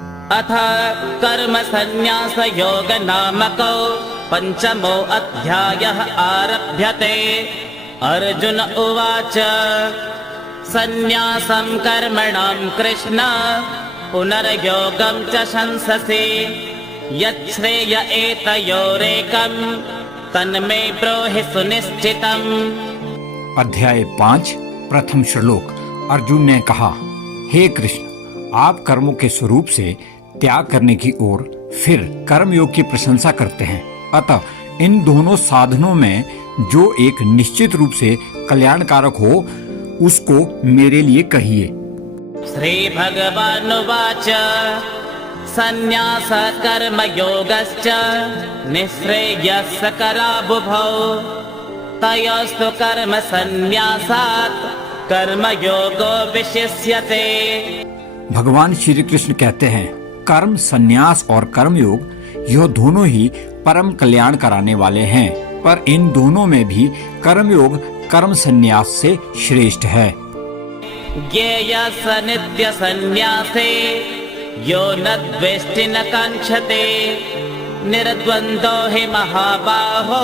अथ कर्म संन्यास योग नामको पंचमो अध्यायः आरभ्यते। अर्जुन उवाच संन्यासं कर्मणां कृष्ण पुनर्योगं च शंससि यच्छ्रेय एतयोरेकं तन्मे ब्रूहि सुनिश्चितम्। अध्याय 5 प्रथम श्लोक। अर्जुन ने कहा, हे कृष्ण, आप कर्मों के स्वरूप से त्याग करने की ओर फिर कर्मयोग की प्रशंसा करते हैं। अतः इन दोनों साधनों में जो एक निश्चित रूप से कल्याणकारक हो उसको मेरे लिए कहिए। श्री भगवानुवाच संन्यास कर्म योगश्च निःश्रेयस्य करावुभौ तयोस्तु कर्म संन्यासात् कर्मयोगो विशिष्यते। भगवान श्री कृष्ण कहते हैं, कर्म संन्यास और कर्मयोग यह दोनों ही परम कल्याण कराने वाले हैं, पर इन दोनों में भी कर्मयोग कर्म संन्यास से श्रेष्ठ है। ज्ञेयः स नित्य संन्यासे यो न द्वेष्टि न काङ्क्षते निर्द्वन्द्वो हि महाबाहो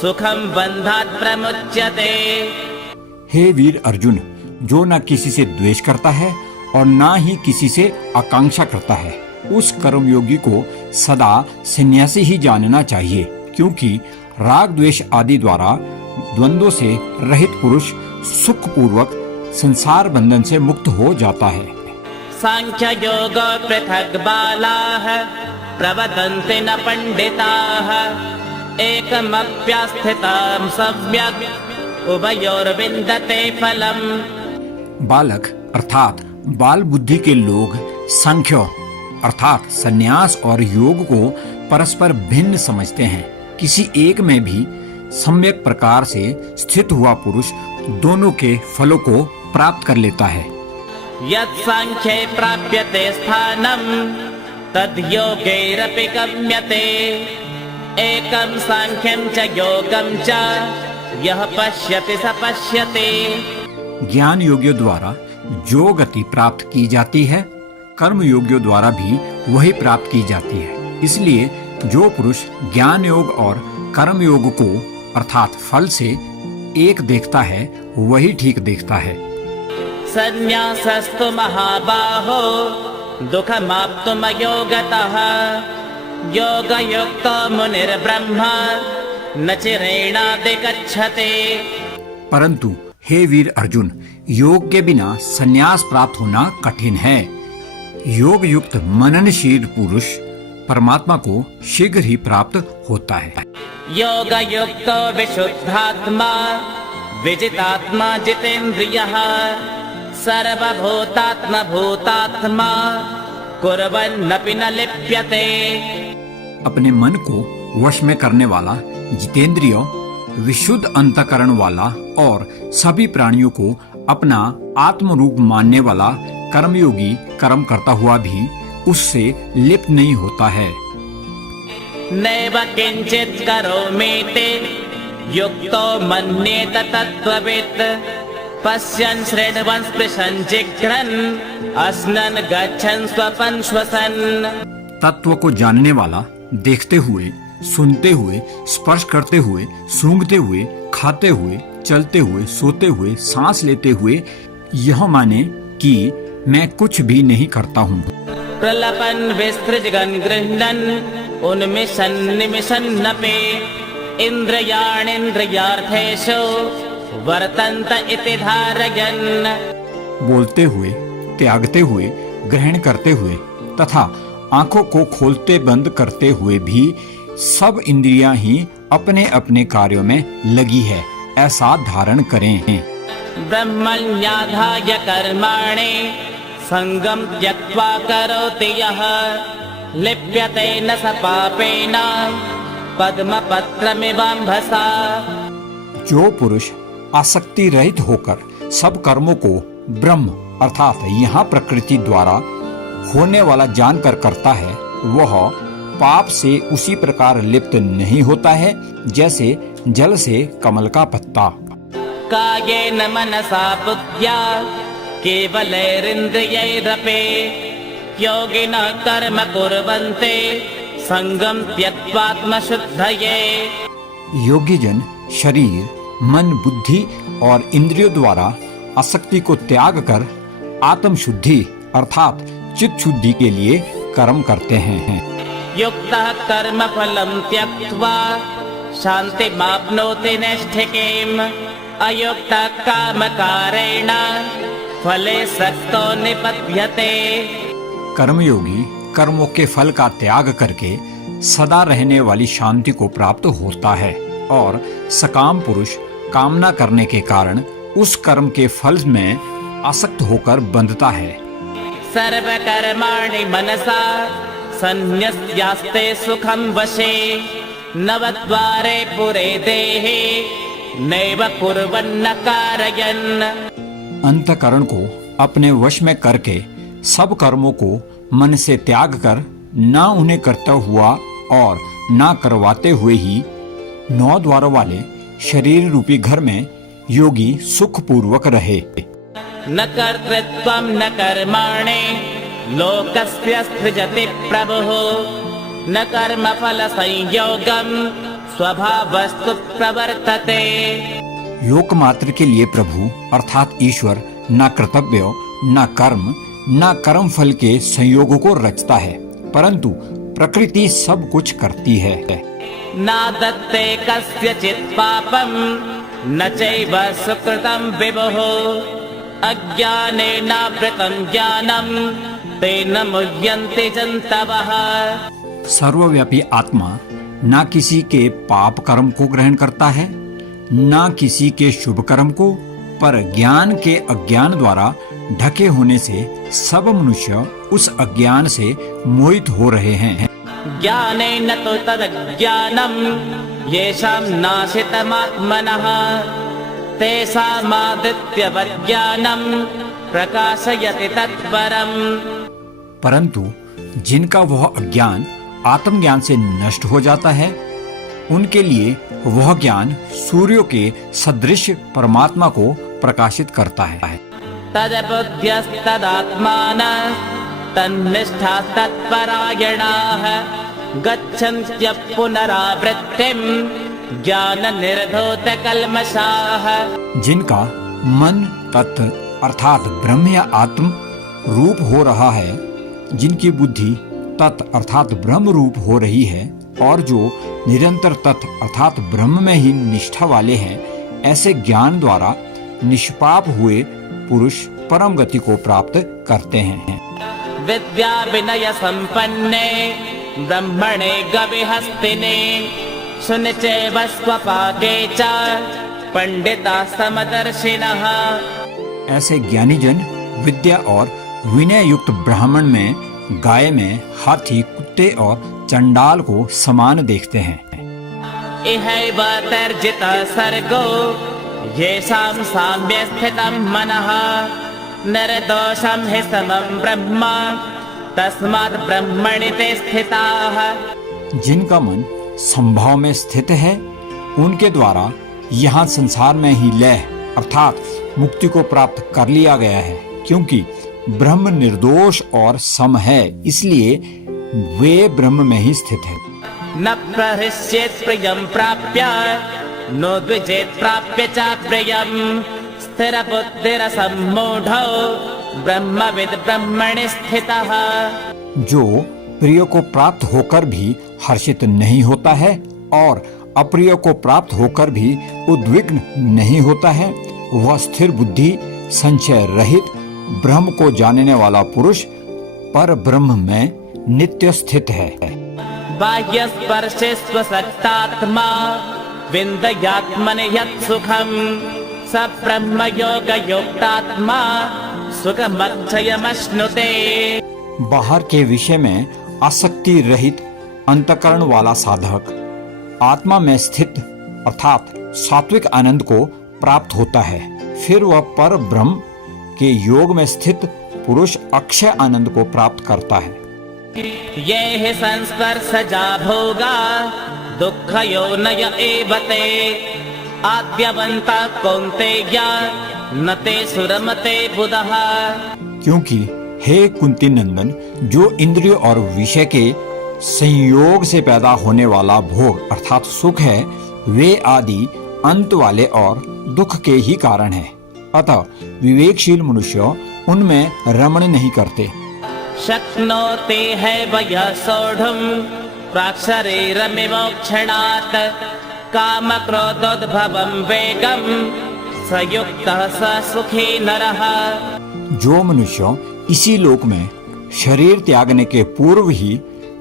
सुखं बन्धात् प्रमुच्यते। हे वीर अर्जुन, जो न किसी से द्वेष करता है और न ही किसी से आकांक्षा करता है, उस कर्मयोगी को सदा सन्यासी ही जानना चाहिए, क्योंकि राग द्वेष आदि द्वारा द्वंद्वों से रहित पुरुष सुख पूर्वक संसार बंधन से मुक्त हो जाता है। सांख्य योग पृथक बालाः प्रवदन्ति न पंडिताः एकमप्यास्थितं सम्यक् उभयोर्विन्दते फलम्। बालक अर्थात बाल बुद्धि के लोग सांख्य अर्थात संन्यास और योग को परस्पर भिन्न समझते हैं। किसी एक में भी सम्यक प्रकार से स्थित हुआ पुरुष दोनों के फलों को प्राप्त कर लेता है। यत् सांख्ये प्राप्यते स्थानं तद् योगैरपि गम्यते एकं सांख्यं च योगं च यः पश्यति स पश्यति। ज्ञान योगियों द्वारा जो गति प्राप्त की जाती है, कर्म योगियों द्वारा भी वही प्राप्त की जाती है। इसलिए जो पुरुष ज्ञान योग और कर्म योग को अर्थात फल से एक देखता है, वही ठीक देखता है। संन्यासस्तु महाबाहो दुःखमाप्तुमयोगतः योगयुक्तो मुनिर्ब्रह्मा न चिरेणाधिगच्छति। परंतु हे वीर अर्जुन, योग के बिना संन्यास प्राप्त होना कठिन है। योग युक्त मननशील पुरुष परमात्मा को शीघ्र ही प्राप्त होता है। योग युक्तो विशुद्धात्मा विजितात्मा जितेन्द्रियः सर्वभूतात्मा भूतात्मा कुर्वन्नपि न लिप्यते। अपने मन को वश में करने वाला, जितेंद्रिय, विशुद्ध अंतःकरण वाला और सभी प्राणियों को अपना आत्म रूप मानने वाला कर्मयोगी कर्म करता हुआ भी उससे लिप्त नहीं होता है। नैव किंचित् करोमीति युक्तो मन्येत तत्त्ववित् पश्यन् शृण्वन् स्पृशन् जिघ्रन् अस्नन् गच्छन् स्वपन् श्वसन्। तत्व को जानने वाला देखते हुए, सुनते हुए, स्पर्श करते हुए, सूंघते हुए, खाते हुए, चलते हुए, सोते हुए, सांस लेते हुए यह माने कि मैं कुछ भी नहीं करता हूँ। प्रलपन् विसृजन् गृह्णन् उन्मिषन् निमिषन्नपि इन्द्रियाणीन्द्रियार्थेषु वर्तन्त इति धारयन्। बोलते हुए, त्यागते हुए, ग्रहण करते हुए तथा आंखों को खोलते बंद करते हुए भी सब इंद्रियां ही अपने अपने कार्यों में लगी है, ऐसा धारण करें। ब्रह्मण्याधाय कर्माणि संगम त्यक्त्वा करोति यः लिप्यते न स पापेन पद्मपत्रमिवाम्भसा। जो पुरुष आसक्ति रहित होकर सब कर्मों को ब्रह्म अर्थात यहाँ प्रकृति द्वारा होने वाला जानकर करता है, वह पाप से उसी प्रकार लिप्त नहीं होता है जैसे जल से कमल का पत्ता। कायेन मनसा बुद्ध्या केवलैरिन्द्रियैरपि योगिनः कर्म कुर्वन्ते संगम त्यक्त्वात्मशुद्धये। योगी जन शरीर, मन, बुद्धि और इंद्रियों द्वारा आसक्ति को त्याग कर आत्म शुद्धि अर्थात चित्त शुद्धि के लिए कर्म करते हैं। युक्तः कर्म फलं त्यक्त्वा शान्तिमाप्नोति नैष्ठिकीम्। अयुक्तः कामकारेण फले सक्तो निपत्यते। कर्मयोगी कर्मों के फल का त्याग करके सदा रहने वाली शांति को प्राप्त होता है और सकाम पुरुष कामना करने के कारण उस कर्म के फल में आसक्त होकर बंधता है। सर्वकर्माणि मनसा सन्न्यस्यास्ते सुखं वशे नवद्वारे पुरे देहे नैव कुर्वन्न कारयन्। अंतःकरण को अपने वश में करके सब कर्मों को मन से त्याग कर ना उन्हें करता हुआ और ना करवाते हुए ही 9 द्वारों वाले शरीर रूपी घर में योगी सुख पूर्वक रहे। न कर्तृत्वं न कर्माणि लोकस्य सृजति प्रभुः न कर्मफल संयोगं स्वभावस्तु प्रवर्तते। लोक मात्र के लिए प्रभु अर्थात ईश्वर न कर्तव्य न कर्म न कर्म फल के संयोग को रचता है, परंतु प्रकृति सब कुछ करती है। न दत्ते कस्यचित् पापं न चैव सुकृतं विभुः अज्ञानेनावृतं ज्ञानं तेन मुह्यन्ते जन्तवः। सर्वव्यापी आत्मा ना किसी के पाप कर्म को ग्रहण करता है ना किसी के शुभ कर्म को, पर ज्ञान के अज्ञान द्वारा ढके होने से सब मनुष्य उस अज्ञान से मोहित हो रहे हैं। ज्ञानेन तु तदज्ञानं येषां नाशितमात्मनः तेषामादित्यवज्ञानं प्रकाशयति तत्परम्। परंतु जिनका वह अज्ञान आत्मज्ञान से नष्ट हो जाता है उनके लिए वह ज्ञान सूर्य के सदृश परमात्मा को प्रकाशित करता है। तद्बुद्ध्यस्तदात्मानः तन्निष्ठास्तत्परायणाः गच्छन्त्य पुनरावृत्तिं ज्ञाननिर्धूतकल्मषाः। जिनका मन तत्व अर्थात ब्रह्म या आत्म रूप हो रहा है, जिनकी बुद्धि तत् अर्थात ब्रह्म रूप हो रही है और जो निरंतर तत् अर्थात ब्रह्म में ही निष्ठा वाले हैं, ऐसे ज्ञान द्वारा निष्पाप हुए पुरुष परम गति को प्राप्त करते हैं। विद्या विनय संपन्ने ब्रह्मणे गविहस्तिने सुनिचैव स्वपाके च पंडिता समदर्शिनः। ऐसे ज्ञानी जन विद्या और विनय युक्त ब्राह्मण में गाय में हाथी, कुत्ते और चंडाल को समान देखते हैं। इहैव तर्जितः सर्गो येषां साम्ये स्थितं मनः निर्दोषं हि समं ब्रह्म तस्मात् ब्रह्मणि ते स्थिताः। जिनका मन संभाव में स्थित है उनके द्वारा यहाँ संसार में ही लय अर्थात मुक्ति को प्राप्त कर लिया गया है, क्योंकि ब्रह्म निर्दोष और सम है, इसलिए वे ब्रह्म में ही स्थित है। न प्रहृष्येत् प्रियं प्राप्य नो द्विजेत् प्राप्य च प्रियं स्थिरबुद्धिरसम्मूढो ब्रह्मविद् ब्रह्मणि स्थितः। जो प्रिय को प्राप्त होकर भी हर्षित नहीं होता है और अप्रिय को प्राप्त होकर भी उद्विग्न नहीं होता है, वह स्थिर बुद्धि संशय रहित ब्रह्म को जानने वाला पुरुष पर ब्रह्म में नित्य स्थित है। बाह्य स्पर्शे स्वसक्तात्मा विन्दयात्मनि यत् सुखं स ब्रह्म योग युक्तात्मा सुखमक्षयमश्नुते। बाहर के विषय में आसक्ति रहित अंतकरण वाला साधक आत्मा में स्थित अर्थात सात्विक आनंद को प्राप्त होता है, फिर वह पर ब्रह्म के योग में स्थित पुरुष अक्षय आनंद को प्राप्त करता है। ये हि संस्पर्शजा भोगा दुःखयोनय एव ते आद्यवन्तः कौन्तेय न ते सुरमते बुधः। क्योंकि हे कुंती नंदन, जो इंद्रिय और विषय के संयोग से पैदा होने वाला भोग अर्थात सुख है, वे आदि अंत वाले और दुख के ही कारण है। अतः विवेकशील मनुष्य उनमें रमण नहीं करते। शक्नोति हैवयः सोढुम् प्राक्शरीरमिमोक्षणात् कामक्रोधोद्भवं वेगं स युक्तः स सुखी नरः। जो मनुष्य इसी लोक में शरीर त्यागने के पूर्व ही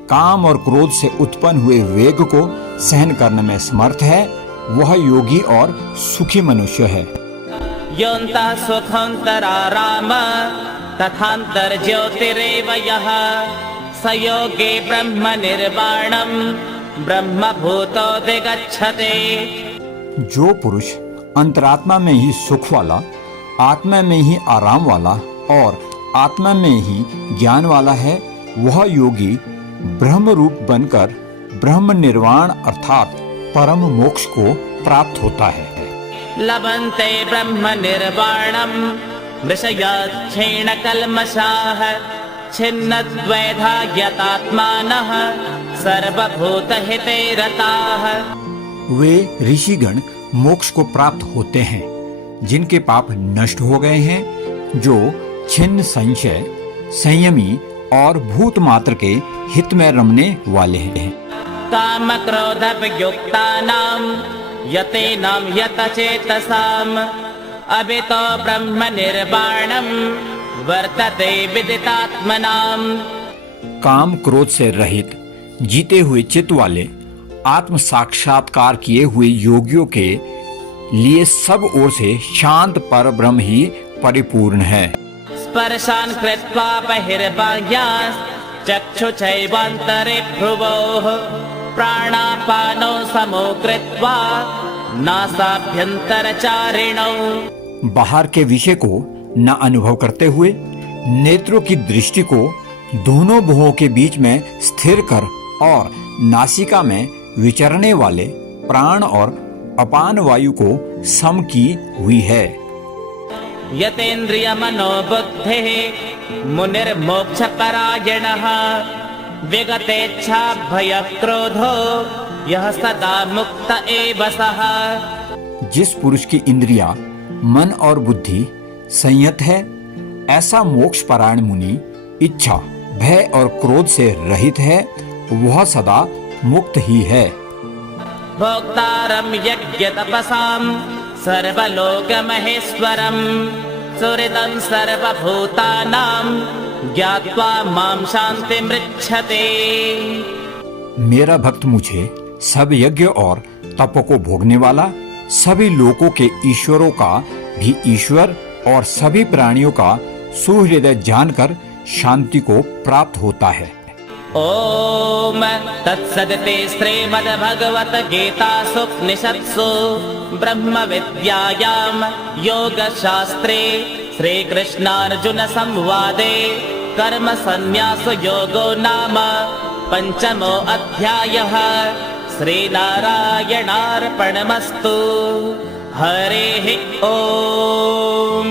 काम और क्रोध से उत्पन्न हुए वेग को सहन करने में समर्थ है, वह योगी और सुखी मनुष्य है। योऽन्तः सुखोऽन्तराराम तथान्तर्ज्योतिरेव यः स योगी ब्रह्म निर्वाणं ब्रह्मभूतोऽधिगच्छति। जो पुरुष अंतरात्मा में ही सुख वाला, आत्मा में ही आराम वाला और आत्मा में ही ज्ञान वाला है, वह योगी ब्रह्म रूप बनकर ब्रह्म निर्वाण अर्थात परम मोक्ष को प्राप्त होता है। लभन्ते ब्रह्म निर्वाणं मृषयाच्छेण कल्मषाः छिन्नद्वैधा यतात्मानः सर्वभूतहिते रताः। वे ऋषिगण मोक्ष को प्राप्त होते हैं जिनके पाप नष्ट हो गए हैं, जो छिन्न संशय, संयमी और भूत मात्र के हित में रमने वाले हैं। काम क्रोध वियुक्तानां यतेनां यतचेतसाम् अभितो ब्रह्म निर्वाणं वर्तते विदितात्मनां। काम क्रोध से रहित जीते हुए चित्त वाले आत्म साक्षात्कार किए हुए योगियों के लिए सब ओर से शांत पर ब्रह्म ही परिपूर्ण है। स्पर्शान् कृत्वा बहिर्बाह्याश्चक्षुचैवान्तरे भ्रुवोः प्राणापानौ समो कृत्वा नासाभ्यन्तरचारिणौ। बाहर के विषय को न अनुभव करते हुए नेत्रों की दृष्टि को दोनों भुवों के बीच में स्थिर कर और नासिका में विचरने वाले प्राण और अपान वायु को सम की हुई है। यतेन्द्रिय मनोबुद्धिः मुनिर्मोक्षपरायणः विगतेच्छा भयक्रोधो यह सदा मुक्त एव सः। जिस पुरुष की इंद्रिया, मन और बुद्धि संयत है, ऐसा मोक्ष परायण मुनि इच्छा, भय और क्रोध से रहित है, वह सदा मुक्त ही है। भोक्तारं यज्ञतपसां सर्वलोकमहेश्वरं सुहृदं सर्वभूतानां ज्ञात्वा मां शान्तिमृच्छते। मेरा भक्त मुझे सब यज्ञ और तप को भोगने वाला, सभी लोकों के ईश्वरों का भी ईश्वर और सभी प्राणियों का सुहृदय जानकर शांति को प्राप्त होता है। ओम तत्सदिति श्रीमद्भगवद्गीतासु उपनिषत्सु ब्रह्म विद्यायां योगशास्त्रे श्रीकृष्णार्जुन संवादे कर्म संन्यास योगो नाम पंचमो अध्यायः। श्रीनारायणार्पणमस्तु। हरिः ओम।